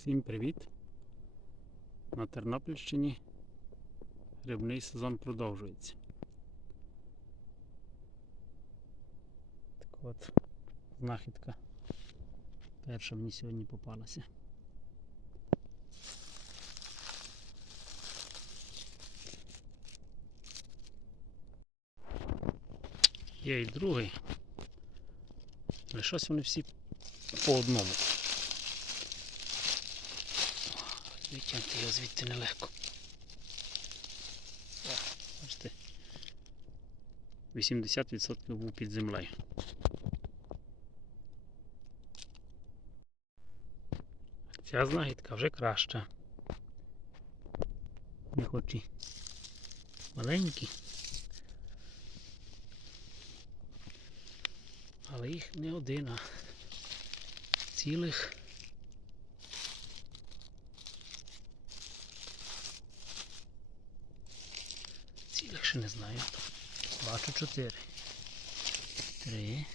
Всім привіт! На Тернопільщині рибний сезон продовжується. Так от, знахідка. Перша мені сьогодні попалася. Є і другий. Але щось вони всі по одному. Витягнути його звідти нелегко. Бачите. 80% був під землею. Ця знахідка вже краща. Не хоч і маленькі. Але їх не один, а цілих Ще не знаю. Бачу чотири. Три.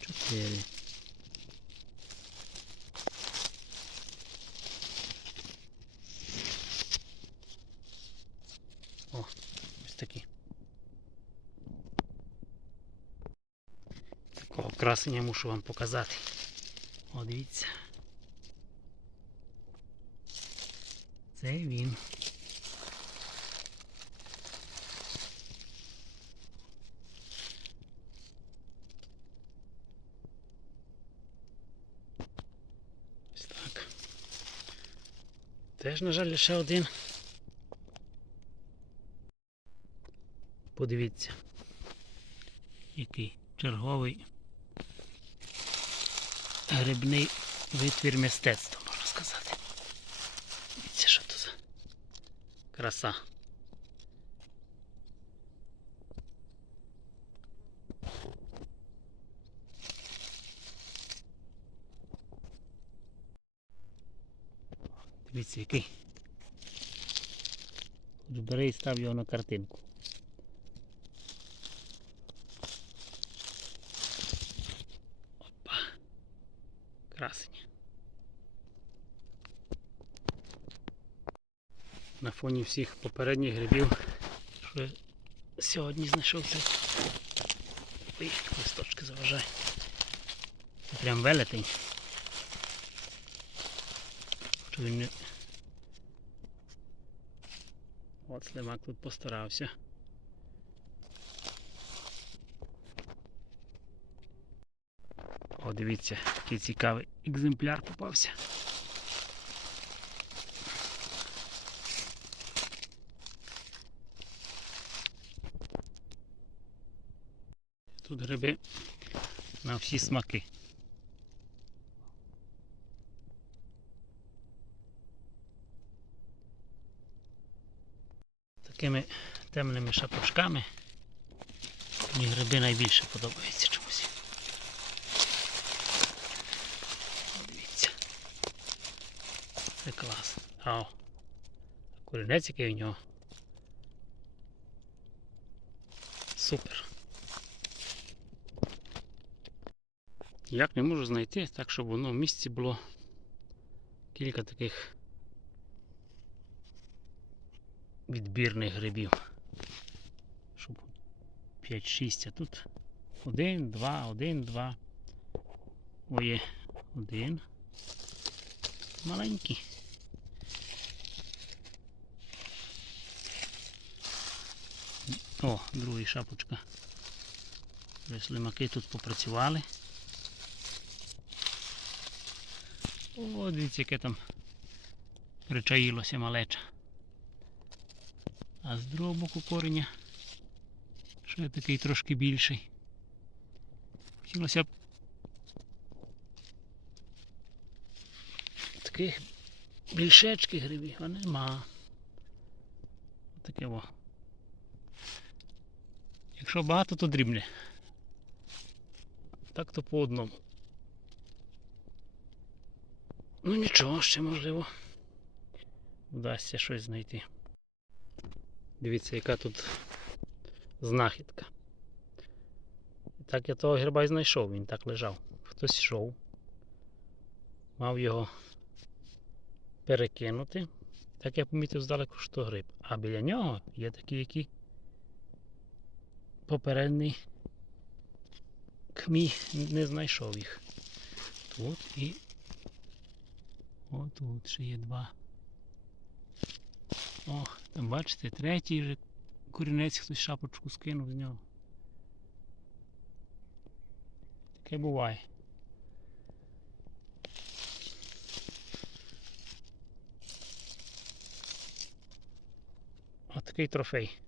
Чотири. О, ось такі. Такого красення мушу вам показати. О, дивіться. Це він. Так. Теж, на жаль, лише один. Подивіться, який черговий грибний витвір мистецтва, можна сказати. Дивіться, що тут за краса. Дивіться, який. Бери і став його на картинку. Красень. На фоні всіх попередніх грибів, що я сьогодні знайшов цей. Ой, листочки заважає. Це прям велетень. Він. От слимак тут постарався. О, дивіться, який цікавий екземпляр попався. Тут гриби на всі смаки. Такими темними шапочками мені гриби найбільше подобаються чомусь. О, Дивіться. Це клас. Ау. Курінець який у нього. Супер. Як не можу знайти, так щоб воно в місці було кілька таких відбірних грибів. Щоб 5-6, а тут 1, 2, 1, 2. Ой, один. Маленький. О, другий шапочка. Слимаки тут попрацювали. О, дивіться, яке там причаїлося малеча. А з другого боку кореня ще такий трошки більший. Хотілося б таких більшечких грибів, а нема. Таке во. Якщо багато, то дрібне. Так то по одному. Ну нічого, ще можливо. Вдасться щось знайти. Дивіться, яка тут знахідка. І так я того гриба й знайшов, він так лежав. Хтось йшов, мав його перекинути. Так я помітив здалеку, що гриб. А біля нього є такі, які попередній кмій не знайшов їх. Тут і отут ще є два. О, там бачите, третій вже корінець хтось шапочку скинув з нього. Таке буває. Отакий трофей.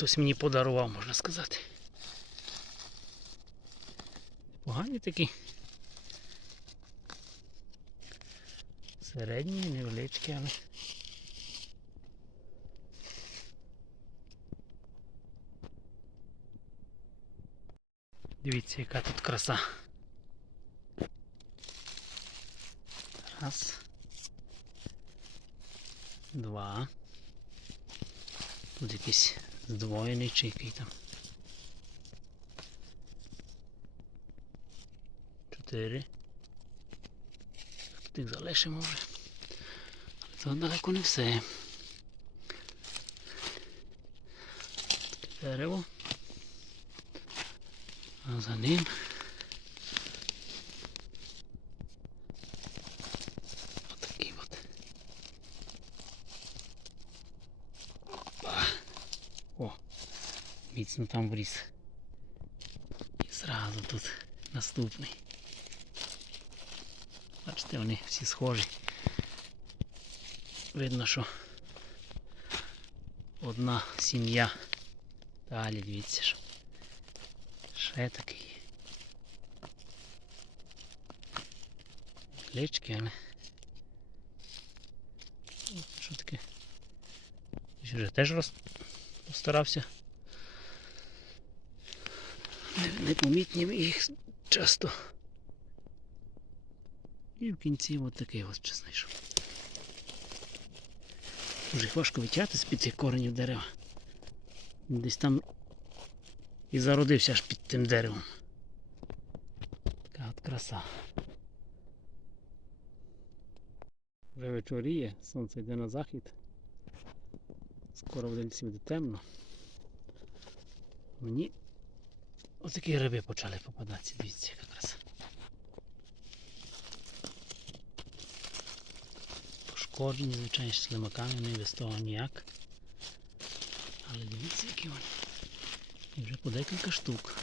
Хтось мені подарував, можна сказати. Погані такі. Середні, невеличкі, але. Дивіться, яка тут краса. Раз. Два. Тут якийсь здвоєний чи який там. Чотири. Тут їх залишимо вже. Але це далеко не все. Дерево. А за ним отакий от. Опа. О, міцно там вріс. І зразу тут наступний. Бачите, вони всі схожі. Видно, що одна сім'я. Далі дивіться, що ще такий. Лички, але. Що таке? Вже теж роз... постарався. Не- Непомітні їх часто. І в кінці от такий ось знайшов. Дуже важко витягти з-під цих коренів дерева. Десь там і зародився аж під тим деревом. Така от краса. Вже вечоріє, сонце йде на захід. Скоро в дельці буде темно. Мені отакі риби почали попадатися, дивіться, яка краса. Пошкоджені, звичайно, слимаками, не без того ніяк. Але дивіться, які вони. І вже по декілька штук.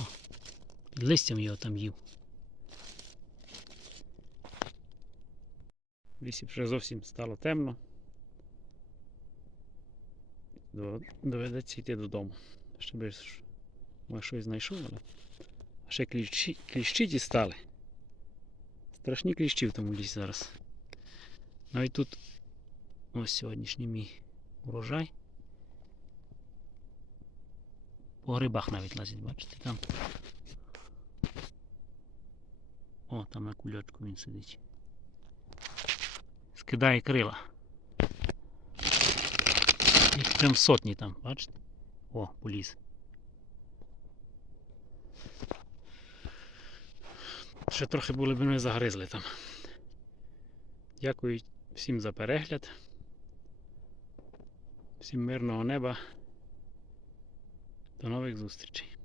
О, під листям його там їв. В лісі вже зовсім стало темно. До- Доведеться йти додому. Ж, може щось знайшов, але. А ще кліщі, кліщі дістали. Страшні кліщі в тому лісі зараз. Навіть тут ось сьогоднішній мій урожай. По грибах навіть лазять, бачите, там. О, там на кульочку він сидить. Скидає крила. Їх прям сотні там, бачите? О, поліз. Ще трохи були б ми загризли там. Дякую всім за перегляд. Всім мирного неба. До нових зустрічей.